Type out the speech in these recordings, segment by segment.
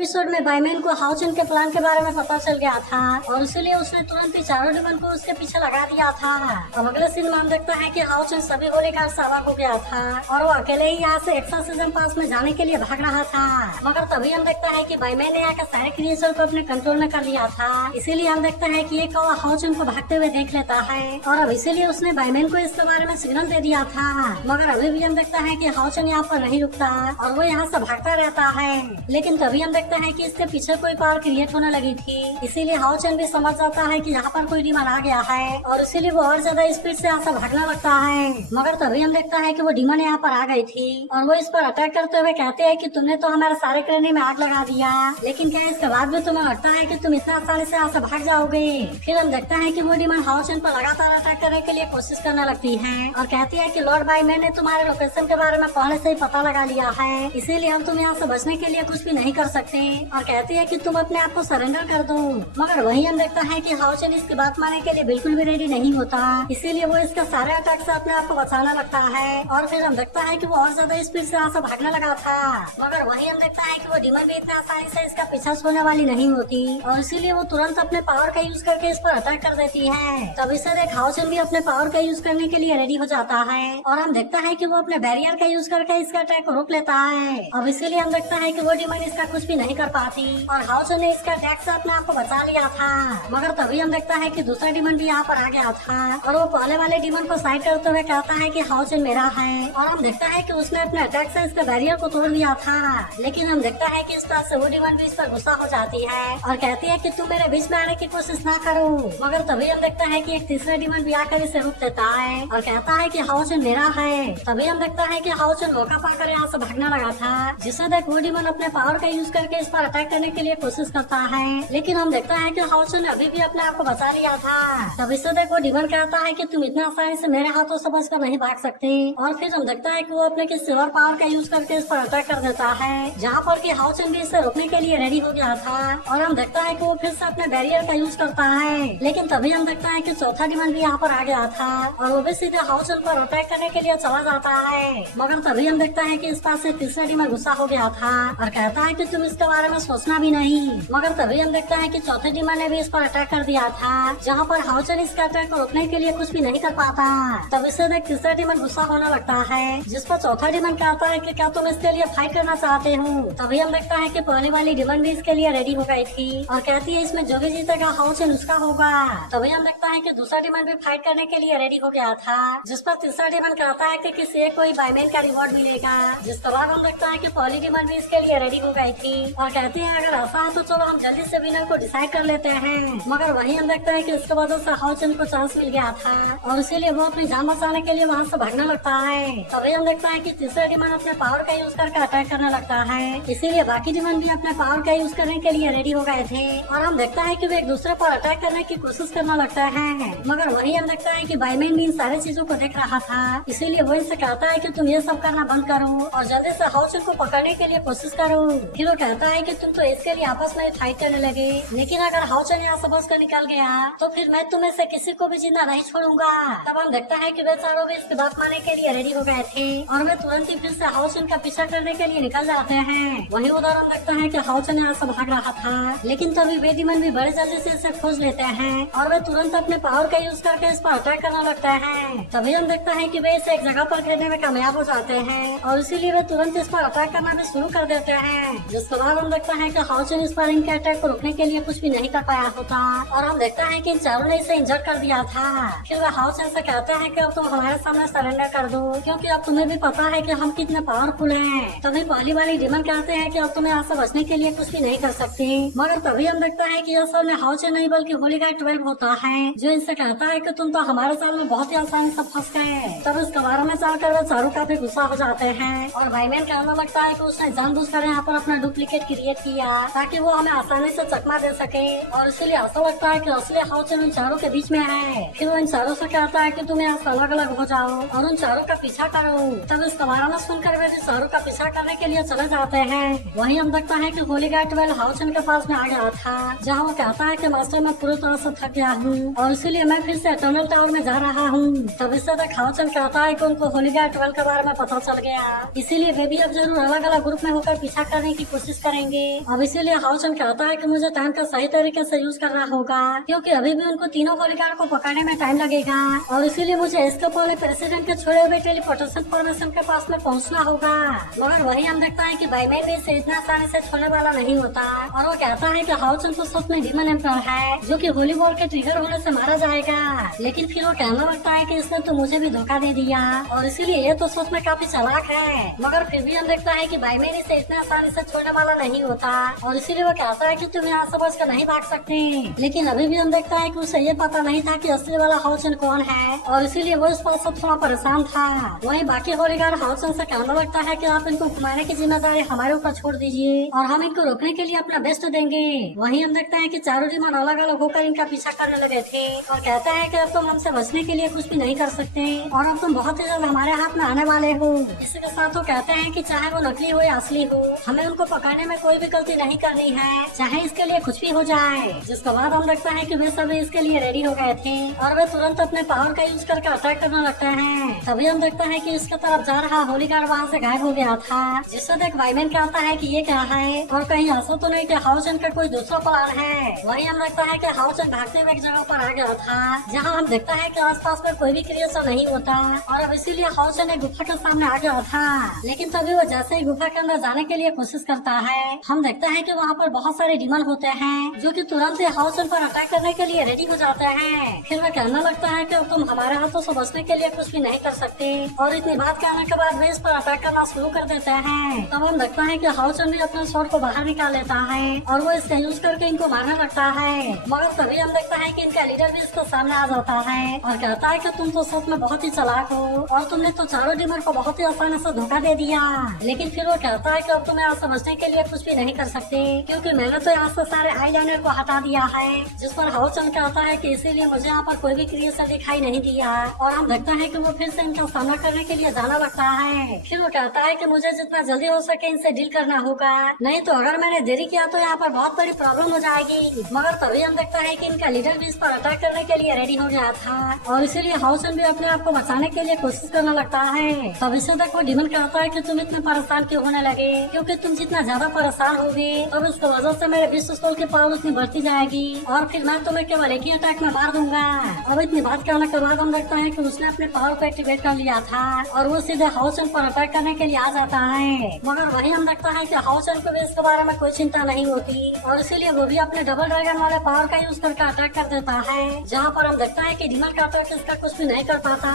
Episode में बायमैन को हाउचन के प्लान के बारे में पता चल गया था और इसीलिए उसने तुरंत ही चारों डिमन को उसके पीछे लगा दिया था। अब अगले सीन में हम देखता है कि हाउचन सभी होली कार्ड से अवाक हो गया था और वो अकेले ही यहाँ से एक्सोर्सिज्म पास में जाने के लिए भाग रहा था। मगर तभी हम देखता है कि बायमैन ने यहाँ के सारे क्रिएचर को अपने कंट्रोल में कर लिया था। इसीलिए हम देखता है कि एक कौवा हाउचन को भागते हुए देख लेता है और अब इसीलिए उसने बायमैन को इसके बारे में सिग्नल दे दिया था। मगर अभी भी हम देखता है कि हाउचन यहाँ पर नहीं रुकता और वो यहाँ से भागता रहता है। लेकिन तभी हम देखता है कि इसके पीछे कोई पावर क्रिएट होने लगी थी, इसीलिए हाउचन भी समझ जाता है कि यहाँ पर कोई डिमन आ गया है और इसीलिए वो और ज्यादा स्पीड से यहाँ से भागने लगता है। मगर तभी हम देखता है कि वो डिमन यहाँ पर आ गई थी और वो इस पर अटैक करते हुए कहते हैं कि तुमने तो हमारे सारे क्रेनी में आग लगा दिया, लेकिन क्या इसके बाद भी तुम्हें लगता है कि तुम इतना आसानी से यहाँ से भाग जाओगे। फिर हम देखता है कि वो डिमन हाउचन पर लगातार अटैक करने के लिए कोशिश करने लगती है और कहती है कि लॉर्ड बायमैन ने तुम्हारे लोकेशन के बारे में पहले से ही पता लगा लिया है, इसीलिए हम तुम यहाँ से बचने के लिए कुछ भी नहीं कर सकते और कहती है कि तुम अपने आप को सरेंडर कर दो। मगर वही हम देखता है कि हाउचन इसकी बात मानने के लिए बिल्कुल भी रेडी नहीं होता, इसीलिए वो इसके सारे अटैक से अपने आप को बचाना लगता है और फिर हम देखता है कि वो और ज्यादा स्पीड से यहाँ से भागने लगा था। मगर वही हम देखता है कि वो डिमन भी इतना आसानी से इसका पीछा छोड़ने वाली नहीं होती और इसीलिए वो तुरंत अपने पावर का यूज करके इस पर अटैक कर देती है। तभी से देख हाउचन भी अपने पावर का यूज करने के लिए रेडी हो जाता है और हम देखता है कि वो अपने बैरियर का यूज करके इसका अटैक को रोक लेता है। अब इसीलिए हम देखता है कि वो डिमन इसका कुछ भी नहीं कर पाती और हाउचन ने इसका अटैक से अपने आप को बचा लिया था। मगर तभी हम देखता है कि दूसरा डिमन भी यहाँ पर आ गया था और वो पहले वाले डिमन को साइड करते हुए कहता है कि हाउचन मेरा है और हम देखता है कि उसने अपने अटैक से इसके बैरियर को तोड़ दिया था। लेकिन हम देखता है कि इस तरह से वो डिमन भी इस पर गुस्सा हो जाती है और कहती है कि तुम मेरे बीच में आने की कोशिश ना करो। मगर तभी हम देखता है कि एक तीसरा डिमन भी आकर इसे रोक देता है और कहता है कि हाउचन मेरा है। तभी हम देखता है कि हाउचन मौका पाकर यहाँ से भागने लगा था, जिसे देख वो डिमन अपने पावर का यूज करके इस पर अटैक करने के लिए कोशिश करता है। लेकिन हम देखता है कि हाउचन ने अभी भी अपने आप को बचा लिया था। तभी से देख वो डिमन कहता है कि तुम इतना आसानी से मेरे हाथों से बचकर नहीं भाग सकते और फिर हम देखता है कि वो अपने किसी और पावर का यूज करके इस पर अटैक कर देता है, जहाँ पर कि हाउचन भी इसे रोकने के लिए रेडी हो गया था और हम देखता है कि वो फिर से अपने बैरियर का यूज करता है। लेकिन तभी हम देखता है कि चौथा डिमन भी यहाँ पर आ गया था और वो भी सीधे हाउचन पर अटैक करने के लिए चला जाता है। मगर तभी हम देखता है कि इस पास से तीसरा डिमन गुस्सा हो गया था और कहता है कि तुम इसके बारे में सोचना भी नहीं। मगर तभी हम देखता है कि चौथे डिमन ने भी इस पर अटैक कर दिया था, जहाँ पर हाउचन इसका अटैक को रोकने के लिए कुछ भी नहीं कर पाता। तभी से देख तीसरा डिमन गुस्सा होने लगता है, जिस पर चौथा डिमन कहता है कि क्या तुम इसके लिए फाइट करना चाहते हो। तभी हम देखता है कि पहले वाली डिमन भी इसके लिए रेडी हो गई थी और कहती है इसमें जो भी जीतेगा हाउचन उसका होगा। तभी हम देखता है कि दूसरा डिमन भी फाइट करने के लिए रेडी हो गया था, जिस पर तीसरा डिमन कहता है कि किसी एक कोई बायमैन का रिवॉर्ड मिलेगा। जिसके बाद हम देखता है कि पहली डिमन भी इसके लिए रेडी हो गई थी और कहती है अगर ऐसा है तो चलो हम जल्दी से विनर को डिसाइड कर लेते हैं। मगर वहीं हम देखता है कि इसके वजह से हाउचन को चांस मिल गया था और इसीलिए वो अपनी जान बचाने के लिए वहाँ से भागने लगता है। तभी हम देखता है कि तीसरा डिमन अपने पावर का यूज करके अटैक करने लगता है, इसीलिए बाकी डिमन भी अपने पावर का यूज करने के लिए रेडी हो गए थे और हम देखता है कि वे एक दूसरे पर अटैक करने की कोशिश करने लगता है। मगर वहीं हम देखता है कि बायमैन भी इन सारी चीजों को देख रहा था, इसीलिए वो इनसे कहता है कि तुम ये सब करना बंद करो और जल्दी से हाउचन को पकड़ने के लिए कोशिश करो। फिर वो कहता है कि तुम तो इसके लिए आपस में फाइट करने लगे, लेकिन अगर हाउचन यहाँ से बच कर निकल गया तो फिर मैं तुम्हें से किसी को भी जिंदा नहीं छोड़ूंगा। तब हम देखता है कि वे चारों भी इसकी बात मानने के लिए रेडी हो गए थे और वे तुरंत ही फिर से हाउचन का पीछा करने के लिए निकल जाते हैं। वहीं उधर हम देखता है कि हाउचन यहाँ से भाग रहा था, लेकिन तभी वे डिमन भी बड़ी जल्दी से इसे खोज लेते हैं और वे तुरंत अपने पावर का यूज करके इस पर अटैक करने लगते हैं। तभी हम देखता है कि वे इसे एक जगह पर घेरने में कामयाब हो जाते हैं और इसीलिए वे तुरंत इस पर अटैक करना भी शुरू कर देते हैं। जिसके बाद हम देखता है कि हाउचन इस पर इनके अटैक को रोकने के लिए कुछ भी नहीं कर पाया होता और हम देखता है कि इन चारों ने इसे इंजर्ड कर दिया था। फिर वे हाउचन से कहते हैं कि अब तुम हमारे सामने सरेंडर कर दो, क्योंकि अब तुम्हें भी पता है कि हम कितने पावरफुल हैं। तभी पहली वाली डिमन कहते हैं कि अब तुम्हें यहाँ से बचने के लिए कुछ भी नहीं कर सकते। मगर तभी हम देखता है कि असल में हाउचन नहीं बल्कि होली गार्ड 12 होता है, जो इनसे कहता है कि तुम तो हमारे साल में बहुत ही आसानी से फंस गए। तब इस कबार में जाकर वे चारों काफी गुस्सा हो जाते हैं और बायमैन कहने लगता है कि उसने जानबूझकर यहाँ पर अपना डुप्लीकेट क्रिएट किया ताकि वो हमें आसानी से चकमा दे सके और इसीलिए ऐसा लगता है कि असली हाउचन उन चारों के बीच में है। फिर वो इन चारों से कहता है कि तुम यहाँ से अलग अलग हो जाओ और उन चारों का पीछा करो। तब इस कबारा में सुनकर वे चारों का पीछा करने के लिए चले जाते हैं। वहीं हम देखता है कि होली गार्ड 12 हाउचन के पास में आ गया था, जहाँ वो कहता है कि मास्टर मैं पूरी तरह से थक गया हूँ और इसीलिए मैं फिर से टनल टावर में जा रहा हूँ। तब इससे तक हाउचन कहता है कि उनको होली गार्ड 12 के बारे में पता चल गया, इसीलिए वे भी अब जरूर अलग अलग ग्रुप में होकर पीछा करने की कोशिश करेंगे। अब इसीलिए हाउसन कहता है कि मुझे टाइम का सही तरीके से यूज करना होगा, क्योंकि अभी भी उनको तीनों होलीगार्ड को पकड़ने में टाइम लगेगा और इसीलिए मुझे इसके पहले प्रेसिडेंट के छोड़े हुए टेलीपोर्टेशन फॉर्मेशन के पास में पहुंचना होगा। मगर वही हम देखता है कि बाईमैन भी इसे इतना आसानी से छोड़ने वाला नहीं होता और वो कहता है कि हाउसन तो सच में डीमन एम्पर है जो कि होली बॉल के ट्रिगर होने से मारा जाएगा। लेकिन फिर वो कहना लगता है कि इसने तो मुझे भी धोखा दे दिया और इसीलिए ये तो सच में काफी चालाक है। मगर फिर भी हम देखता है कि बाईमैन इसे इतने आसानी से छोड़ने वाला नहीं होता और इसीलिए वो कहता है कि तुम यहाँ से बच कर नहीं भाग सकते। लेकिन अभी भी हम देखता है कि उसे ये पता नहीं था कि असली वाला हाउसन कौन है और इसीलिए वो इस बात से थोड़ा परेशान था। वहीं बाकी होलीगार्ड हाउसन से कहना लगता है कि आप इनको घुमाने की जिम्मेदारी हमारे ऊपर छोड़ दीजिए और हम इनको रोकने के लिए अपना बेस्ट देंगे। वहीं हम देखता है कि चारों डीमन अलग अलग होकर इनका पीछा करने लगे थे और कहता है कि अब तुम हमसे बचने के लिए कुछ भी नहीं कर सकते और अब तुम बहुत ही जल्द हमारे हाथ में आने वाले हो। इसी के साथ वो कहते हैं कि चाहे वो नकली हो या असली हो, हमें उनको पकड़ने में कोई भी गलती नहीं करनी है, चाहे इसके लिए कुछ भी हो जाए। जिसके बाद हम देखता है कि वे सभी इसके लिए रेडी हो गए थे और वे तुरंत अपने पावर का यूज करके अटैक करने लगते हैं। तभी हम देखता है कि इसके तरफ जा रहा होलीगार्ड वहाँ से गायब हो गया था, जिससे देख बाईमैन कहता है कि ये क्या है और कहीं ऐसा तो नहीं कि हाउसन का कोई दूसरा प्लान है। वही हम देखता है कि हाउसन भागते हुए एक जगह पर आ गया था जहाँ हम देखता है कि आसपास में कोई भी क्रिएशन नहीं होता और अब इसीलिए हाउसन एक गुफा के सामने आ गया था। लेकिन तभी वो जैसे ही गुफा के अंदर जाने के लिए कोशिश करता है, हम देखता है कि वहाँ पर बहुत सारे डीमन होते हैं जो कि तुरंत ही हाउसन पर अटैक करने के लिए रेडी हो जाते हैं। फिर वह कहने लगता है कि तुम हमारे हाथों से बचने के लिए कुछ भी नहीं कर सकते और इतनी बात कहने के बाद वे इस पर अटैक करना शुरू कर देते हैं। तब हम देखता है कि हाउसन भी अपने स्वॉर्ड को बाहर निकाल लेता है और वो इसका यूज करके इनको मारने लगता है। मगर तभी हम देखता है कि इनका लीडर भी इसको सामने आ जाता है और कहता है कि तुम तो सच में बहुत ही चालाक हो और तुमने तो चारों डीमन को बहुत ही आसानी से धोखा दे दिया। लेकिन फिर वो कहता है कि अब तुम्हें यहाँ से बचने के लिए कुछ भी नहीं कर सकते, क्योंकि मैंने तो यहाँ से सारे आईलाइनर को हटा दिया है। जिस पर हाउसन कहता है कि इसीलिए मुझे यहाँ पर कोई भी क्रिएशन दिखाई नहीं दिया और हम देखता है कि वो फिर से इनका सामना करने के लिए जाना लगता है। फिर वो कहता है कि मुझे जितना जल्दी हो सके इनसे डील करना होगा, नहीं तो अगर मैंने देरी किया तो यहाँ पर बहुत बड़ी प्रॉब्लम हो जाएगी। मगर तभी हम देखता है कि इनका लीडर भी इस पर अटैक करने के लिए रेडी हो गया था और इसीलिए हाउसन भी अपने आप को बचाने के लिए कोशिश करने लगता है। तब इसे तक वो डीमन कहता है कि तुम इतने परेशान क्यों होने लगे, क्योंकि तुम जितना ज्यादा परेशान होगे तब इसकी वजह से मेरे विश्व स्टोल की पावर उतनी बढ़ती जाएगी और फिर मैं तुम्हें केवल एक ही अटैक में मार दूंगा। अब इतनी बात करने के बाद हम देखता है कि उसने अपने पावर को एक्टिवेट कर लिया था और वो सीधे हाउसन पर अटैक करने के लिए आ जाता है। मगर वही हम देखता है कि हाउसन को भी इसके बारे में कोई चिंता नहीं होती और इसीलिए वो भी अपने डबल ड्रैगन वाले पावर का यूज करके अटैक कर देता है, जहाँ पर हम देखता है कि डीमन कहता है कि इसका कुछ भी नहीं कर पाता।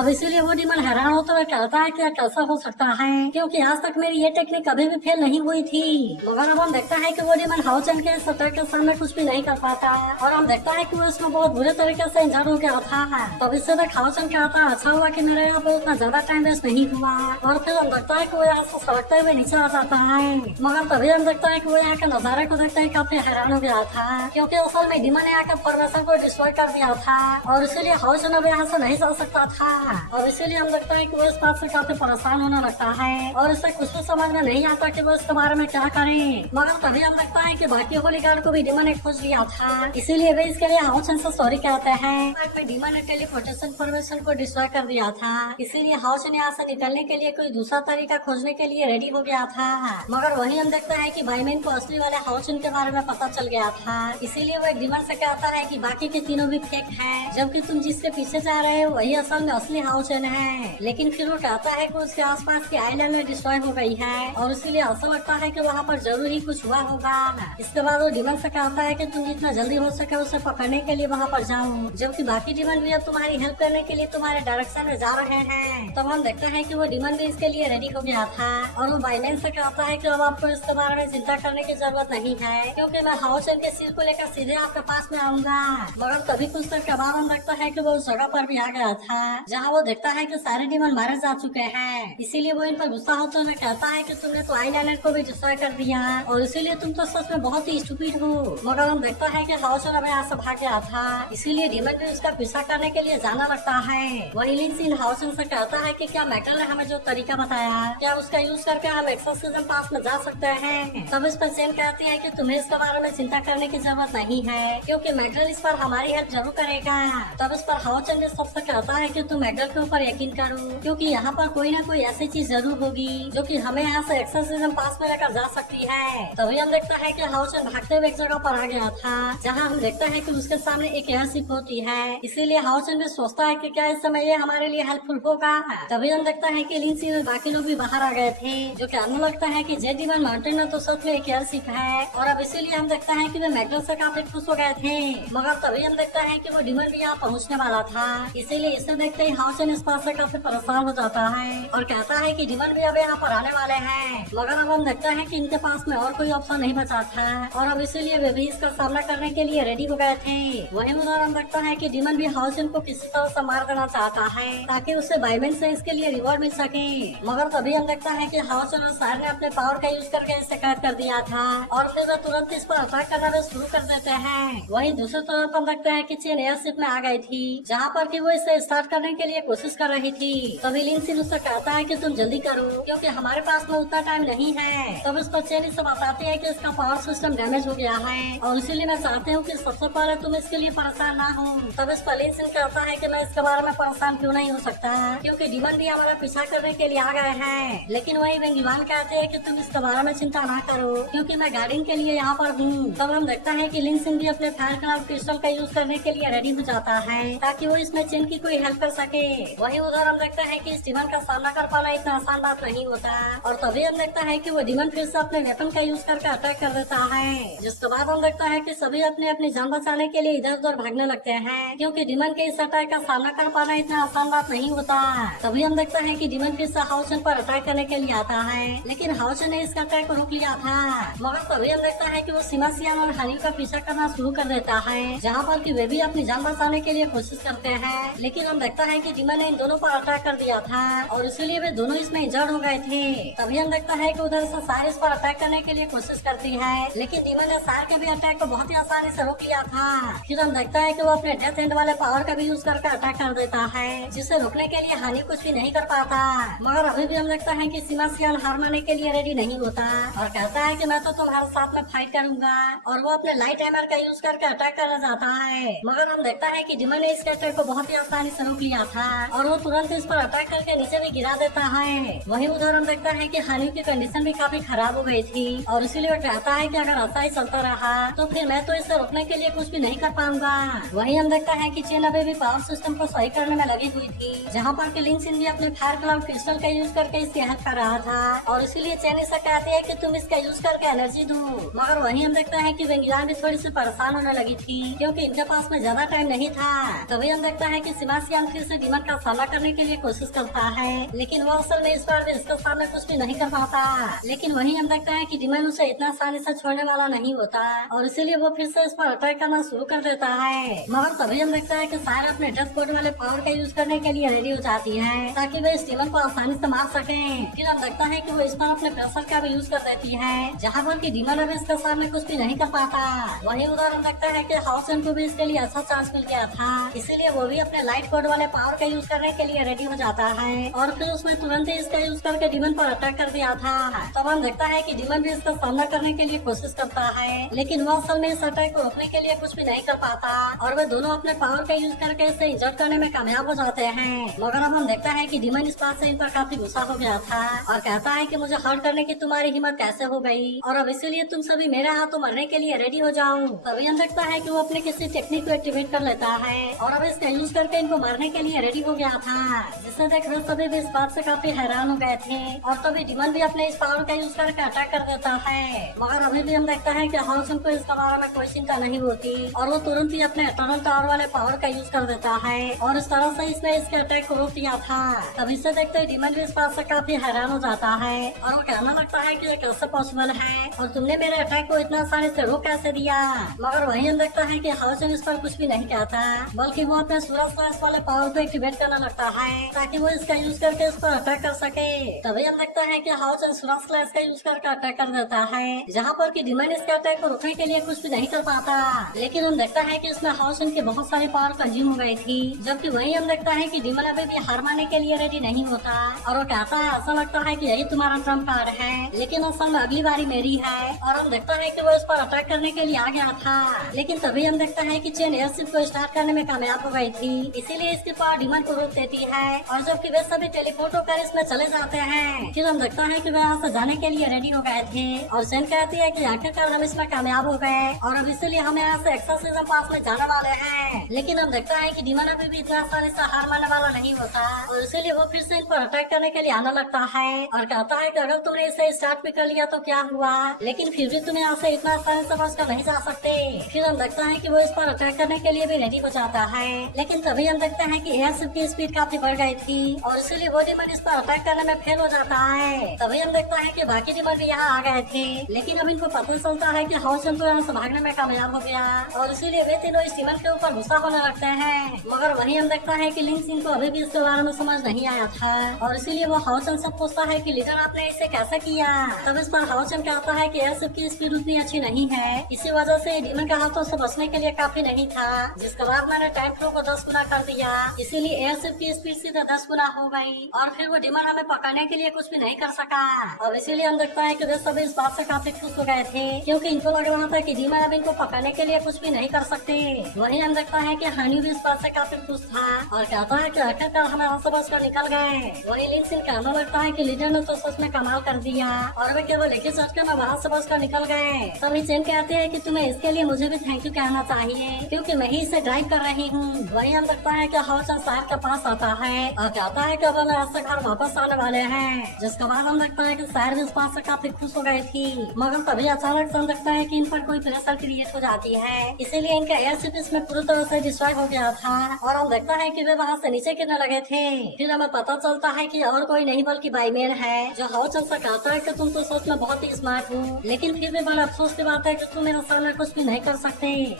अब इसीलिए वो डीमन हैरान होता हुआ कहता है कि कैसा हो सकता है, क्योंकि आज तक मेरी ये टेक्निक कभी भी फेल नहीं हुई थी। मगर अब हम देखता है कि वो डीमन हाउसन के इस अटैक के सामने कुछ भी नहीं कर पाता और हम देखता है कि वो इसमें बहुत बुरे तरीके से इंजर्ड हो गया था। तब इससे तक हाउसन कहता है अच्छा हुआ कि मेरे यहाँ पे उतना ज्यादा टाइम वेस्ट नहीं हुआ और फिर हम देखता है कि वो यहाँ से सड़कते हुए नीचे आ जाता है। मगर तभी हम देखता है कि वो यहाँ के नजारे को देखते ही काफी हैरान हो गया था, क्योंकि असल में डीमन ने आकर फॉर्मेशन को डिस्ट्रॉय कर दिया था और इसीलिए हाउसन अब यहाँ से नहीं जा सकता था। और इसीलिए हम देखता है कि वो इस बात से काफी परेशान होने लगता है और इसे कुछ भी समझ में नहीं आता कि वो इसके बारे में क्या करे। मगर तभी हम देखता है कि बाकी होलीगार्ड को भी डीमन ने खोज लिया था, इसीलिए वे इसके लिए हाउसन से सॉरी कहते हैं। डीमन ने टेलीपोर्टेशन फॉर्मेशन को डिस्ट्रॉय कर दिया था, इसीलिए हाउसन यहाँ से निकलने के लिए कोई दूसरा तरीका खोजने के लिए रेडी हो गया था। मगर वही हम देखता है कि बाईमैन को असली वाले हाउसन के बारे में पता चल गया था, इसीलिए वो एक डीमन से कहता है कि बाकी के तीनों भी फेक हैं, जबकि तुम जिसके पीछे जा रहे हो वही असल में असली हाउसन है। लेकिन फिर वो कहता है कि उसके आसपास की आइलैंड में डिस्ट्रॉय हो गई है और इसीलिए ऐसा लगता है कि वहाँ पर जरूर ही कुछ हुआ होगा। इसके बाद वो डीमन से कहता है कि तुम जितना जल्दी हो सके उसे पकड़ने के लिए वहाँ पर जाओ, जबकि बाकी डीमन भी अब तुम्हारी हेल्प करने के लिए तुम्हारे डायरेक्शन में जा रहे हैं। तब हम देखते हैं कि वो डीमन भी इसके लिए रेडी हो गया था और वो बाईमैन से कहता है कि अब आपको इसके बारे में चिंता करने की जरूरत नहीं है, क्योंकि मैं हाउसन के सिर को लेकर सीधे आपके पास में आऊंगा। मगर तभी कुछ देर के बाद हम देखता है कि वो उस जगह पर भी आ गया था जहाँ वो देखता है कि सारे डीमन मारे जा चुके हैं, इसीलिए वो इन पर गुस्सा होते हुए कहता है कि तुमने तो आइलैंड को भी डिस्ट्रॉय कर दिया और इसीलिए तुम तो सच में बहुत ही स्टूपिड हो। मगर हम देखता है कि हाउसन अब यहाँ से भाग गया था, इसीलिए डीमन भी उसका पीछा करने के लिए जाना लगता है। वही लिन सिन हाउसन से कहता है कि क्या मैकल ने हमें जो तरीका बताया क्या उसका यूज करके हम एक्सोर्सिज्म पास में जा सकते हैं। तब इस पर सेन कहती है कि तुम्हें इसके बारे में चिंता करने की जरूरत नहीं है, क्योंकि मैकल इस पर हमारी हेल्प जरूर करेगा। तब इस पर हाउसन सबसे कहता है कि तुम मैकल के ऊपर यकीन करो, क्योंकि यहाँ पर कोई ना कोई ऐसी चीज जरूर होगी जो कि हमें यहाँ से एक्सोर्सिज्म पास में लेकर जा सकती है। तभी हम देखता है कि हाउचन भागते हुए एक जगह पर आ गया था, जहाँ हम देखते हैं कि उसके सामने एक एयरशिप होती है। इसीलिए हाउचन भी सोचता है कि क्या इस समय ये हमारे लिए हेल्पफुल होगा। तभी हम देखता है कि लिंसी और बाकी लोग भी बाहर आ गए थे, जो कहने लगता है कि जेड डिमन माउंटेन में तो सच में एक एयरशिप है। और अब इसीलिए हम देखता है कि वे मैगनस से काफी खुश हो गए थे। मगर तभी हम देखता है कि वो डिमन भी यहाँ पहुँचने वाला था। इसीलिए इसे देखते ही हाउचन इस बात से काफी परेशान हो जाता है और कहता है कि डिमन भी अब यहाँ पर आने वाले हैं। मगर अब हम देखते हैं कि इनके पास में और कोई ऑप्शन नहीं बचा था और अब इसीलिए वे भी इसका सामना करने के लिए रेडी हो गए थे। वहीं उधर हम देखता है कि डिमन भी हाउचन को किसी तरह से मार देना चाहता है ताकि उसे बाइमेन से इसके लिए रिवॉर्ड मिल सके। मगर तभी हम देखता है कि हाउचन और सार ने अपने पावर का यूज करके इसे कैद कर दिया था और फिर वे तुरंत इस पर अटैक करना शुरू कर देते हैं। वहीं दूसरी तरफ हम देखते हैं कि चेन एयरशिप में आ गई थी, जहाँ पर कि वो इसे स्टार्ट करने के लिए कोशिश कर रही थी। तभी लिंसिन उससे कहता है कि तुम जल्दी करो क्योंकि हमारे पास में उतना टाइम नहीं है। तब इस पर चेन इसे बताती है कि इसका पावर सिस्टम डैमेज हो गया है और इसीलिए मैं चाहती हूँ कि सबसे पहले तुम इसके लिए परेशान ना हो। तब इस पर लिंसिन कहता है कि मैं इसके बारे में परेशान क्यों नहीं हो सकता क्योंकि डिमन भी हमारा पीछा करने के लिए आ गए हैं। लेकिन वही वेंगीवान कहते हैं कि तुम इसके बारे में चिंता ना करो क्योंकि मैं गार्डिंग के लिए यहाँ पर हूँ। तब हम देखता है कि लिंसिन भी अपने फायर क्लाउड क्रिस्टल का यूज करने के लिए रेडी हो जाता है ताकि वो इसमें चेन की कोई हेल्प कर सके। वही उधर हम देखता है कि इस डिमन का सामना कर पाना इतना आसान बात नहीं होता और तभी हम देखता है कि वो डिमन फिर से अपने वेपन का यूज करके अटैक कर देता है, जिसके बाद हम देखता है कि सभी अपने अपनी जान बचाने के लिए इधर उधर भागने लगते हैं क्योंकि डिमन के इस अटैक का सामना कर पाना इतना आसान बात नहीं होता। तभी हम देखता है कि डिमन फिर से हाउचन पर अटैक करने के लिए आता है, लेकिन हाउचन ने इसका अटैक को रोक लिया था। मगर तभी हम देखता है कि वो सीमासियान और हानिल का पीछा करना शुरू कर देता है, जहाँ पर कि वे भी अपनी जान बचाने के लिए कोशिश करते हैं। लेकिन हम देखता है कि डिमन ने इन दोनों पर अटैक कर दिया था और इसीलिए वे दोनों इसमें इंजर्ड हो गए थे। तभी हम देखता है कि उधर से सार इस पर अटैक करने के लिए कोशिश करती है, लेकिन डिमन ने सार के भी अटैक को बहुत ही आसानी से रोक लिया था। फिर हम देखता है कि वो अपने डेथ एंड वाले पावर का भी यूज करके अटैक कर देता है, जिसे रोकने के लिए हानि कुछ भी नहीं कर पाता। मगर अभी भी हम देखता है कि सीमासियान हार मानने के लिए रेडी नहीं होता और कहता है कि मैं तो तुम्हारे साथ में फाइट करूंगा और वो अपने लाइट हैमर का यूज करके अटैक करना चाहता है। मगर हम देखता है कि डिमन ने इस अटैक को बहुत ही आसानी से रोक लिया था और वो तुरंत इस पर अटैक करके नीचे भी गिरा देता है। वहीं उधर हम देखता है कि हानि की कंडीशन भी काफी खराब हो गई थी और इसीलिए वो कहता है कि अगर ऐसा ही चलता रहा तो फिर मैं तो इसे रोकने के लिए कुछ भी नहीं कर पाऊंगा। वहीं हम देखता है कि चेन अभी भी पावर सिस्टम को सही करने में लगी हुई थी, जहाँ पर कि लिंसिन भी अपने फायर क्लाउड क्रिस्टल का यूज करके इसकी हेल्प कर रहा था और इसीलिए चेन इसे कहती है कि तुम इसका यूज करके एनर्जी दो। मगर वहीं हम देखता है कि वेंगियान भी थोड़ी सी परेशान होने लगी थी क्योंकि इनके पास में ज्यादा टाइम नहीं था। तभी हम देखता है कि सीमासियान फिर से डिमन का सामना करने के लिए कोशिश करता है, लेकिन वो असल में इस बार भी इसके सामने कुछ भी नहीं कर पाता। लेकिन वहीं हम देखता है कि डिमन उसे इतना आसानी से छोड़ने वाला नहीं होता और इसीलिए वो फिर से इस पर अटैक करना शुरू कर देता है। मगर तभी हम देखता है कि सारा अपने डेथ कोड वाले पावर का यूज करने के लिए रेडी हो जाती है ताकि वे इस डिमन को आसानी से मार सके। फिर हम देखता है कि वो इस पर अपने प्रेशर का भी यूज कर देती है, जहाँ पर कि डिमन अभी इसके सामने कुछ भी नहीं कर पाता। वहीं उधर हम देखता है कि हाउसन को भी इसके लिए अच्छा चांस मिल गया था, इसीलिए वो भी अपने लाइट कोड वाले पावर का यूज करने के लिए रेडी हो जाता है और फिर उसमें तुरंत ही इसका यूज करके डिमन पर अटैक कर दिया था। तब हम देखता है कि डिमन भी इसका सामना करने के लिए कोशिश करता है, लेकिन वो असल में इस अटैक को रोकने के लिए कुछ भी नहीं कर पाता और वे दोनों अपने पावर का यूज करके इसे इंजर्ड करने में कामयाब हो जाते हैं। मगर अब हम देखता है कि डिमन इस बात से इन पर काफी गुस्सा हो गया था और कहता है कि मुझे हर्ट करने की तुम्हारी हिम्मत कैसे हो गई और अब इसीलिए तुम सभी मेरे हाथों मरने के लिए रेडी हो जाओ। तभी हम देखता है कि वो अपने किसी टेक्निक को एक्टिवेट कर लेता है और अब इसका यूज करके इनको मारने के लिए रेडी हो गया था, जिसे देख वे सभी भी इस बात से काफी हैरान हो गए थे और तभी डिमन भी अपने इस पावर का यूज करके अटैक कर देता है। मगर अभी भी हम देखता है कि हाउसन को इस बारे में कोई चिंता नहीं होती और वो तुरंत ही अपने एटर्नल टावर वाले पावर का यूज कर देता है और इस तरह से इसने इसके अटैक को रोक दिया था। तभी से देखते ही डिमन भी इस बात से काफी हैरान हो जाता है और वो कहने लगता है कि ये कैसे पॉसिबल है और तुमने मेरे अटैक को इतना आसानी से रोक कैसे दिया। मगर वही हम देखता है कि हाउसन इस पर कुछ भी नहीं कहता, बल्कि वो अपने सूरज फ्लैश वाले पावर को एक्टिवेट करने लगता है ताकि वो इसका यूज करके इस पर अटैक कर सके। तभी हम देखता है कि हाउसन सूरज फ्लैश का यूज करके अटैक कर देता है, जहाँ पर कि डिमन इसके अटैक को रोकने के लिए कुछ भी नहीं कर पाता। लेकिन हम देखता है कि इसमें हाउसन की बहुत सारी पावर कंज्यूम हो गई थी, जबकि वही हम देखता है कि डिमन अभी भी हार मानने के लिए रेडी नहीं होता और वो कहता है ऐसा लगता है कि यही तुम्हारा ट्रम्प कार्ड है, लेकिन असल में अगली बारी मेरी है। और हम देखता है कि वो इस पर अटैक करने के लिए आ गया था, लेकिन तभी हम देखता है कि चेन एयरशिप को स्टार्ट करने में कामयाब हो गई थी, इसीलिए इसकी पावर डिमन को रोक देती है और जबकि वे सभी टेलीपोर्ट होकर इसमें चले जाते हैं। फिर हम देखता है कि वे यहाँ से जाने के लिए रेडी हो गए थे और सेन कहती है कि आखिरकार हम इसमें कामयाब हो गए और अब इसीलिए हम यहाँ से एक्सोर्सिज्म पास में जाने वाले हैं। लेकिन हम देखता है कि डीमन अभी भी इतना आसानी से हार मानने वाला नहीं होता और इसीलिए वो फिर से इन पर अटैक करने के लिए आने लगता है और कहता है कि अगर तुमने इसे स्टार्ट भी कर लिया तो क्या हुआ, लेकिन फिर भी तुम यहाँ से इतना आसानी से बच कर नहीं जा सकते। फिर हम देखता है कि वो इस पर अटैक करने के लिए भी रेडी हो जाता है, लेकिन तभी हम देखते हैं कि एयरशिप की स्पीड काफी बढ़ गई थी और इसीलिए वो डीमन इस पर अटैक करने में फेल हो जाता है। तभी हम देखता है कि बाकी डीमन भी यहाँ आ गए थे, लेकिन अब इनको पता चलता है कि हाउसन तो यहाँ से भागने में कामयाब हो गया और इसीलिए वे तीनों इस डीमन के ऊपर गुस्सा होने लगते हैं। मगर वहीं हम देखता है कि लिंग सिंह को अभी भी इसके बारे में समझ नहीं आया था और इसीलिए वो हाउसन से पूछता है कि लीडर आपने इसे कैसे किया। तब इस पर हाउसन कहता है कि एयरशिप की स्पीड उतनी अच्छी नहीं है, इसी वजह से डीमन के हाथों से बचने के लिए काफी नहीं था, जिसके बाद मैंने टाइम फ्लो को 10 गुना कर दिया, इसीलिए एयरशिप की स्पीड सीधे 10 गुना हो गई और फिर वो डीमन हमें पकड़ने के लिए कुछ भी नहीं कर सका। अब इसीलिए हम देखता है कि वे सभी इस बात से काफी खुश हो गए थे क्योंकि इनको लग रहा था कि डीमन अब इनको पकड़ने के लिए कुछ भी नहीं कर सकते। वहीं हम देखता है कि हानी भी इस बात से काफी खुश था और कहता है कि आखिरकार हम यहाँ से बचकर निकल गए। वहीं लिन सिंह कहने लगता है कि लीडर ने तो सच में कमाल कर दिया और वे केवल एक ही झटके में वहाँ से बचकर निकल गए। तभी चेन कहते हैं कि तुम्हें इसके लिए मुझे भी थैंक यू कहना चाहिए क्योंकि मैं ही इसे ड्राइव कर रही हूँ। वहीं हम देखता है कि हाउसन साहब के पास आता है और कहता है कि अब हम ऐसे घर वापस आने वाले हैं, जिसके बाद हम देखता है कि शायर भी इस बात से काफी खुश हो गई थी। मगर तभी अचानक से हम देखता है कि इन पर कोई प्रेशर क्रिएट हो जाती है, इसीलिए इनका एयरशिप इसमें पूरी तरह से डिस्ट्रॉय हो गया था और हम देखता है कि वे वहाँ से नीचे गिरने लगे थे। फिर हमें पता चलता है कि और कोई नहीं बल्कि बाईमेन है जो हाउसन से कहता है कि तुम तो सच में बहुत ही स्मार्ट हो, लेकिन फिर भी बड़ा अफसोस की बात है कि तुम मेरे सामने कुछ भी नहीं कर सकते।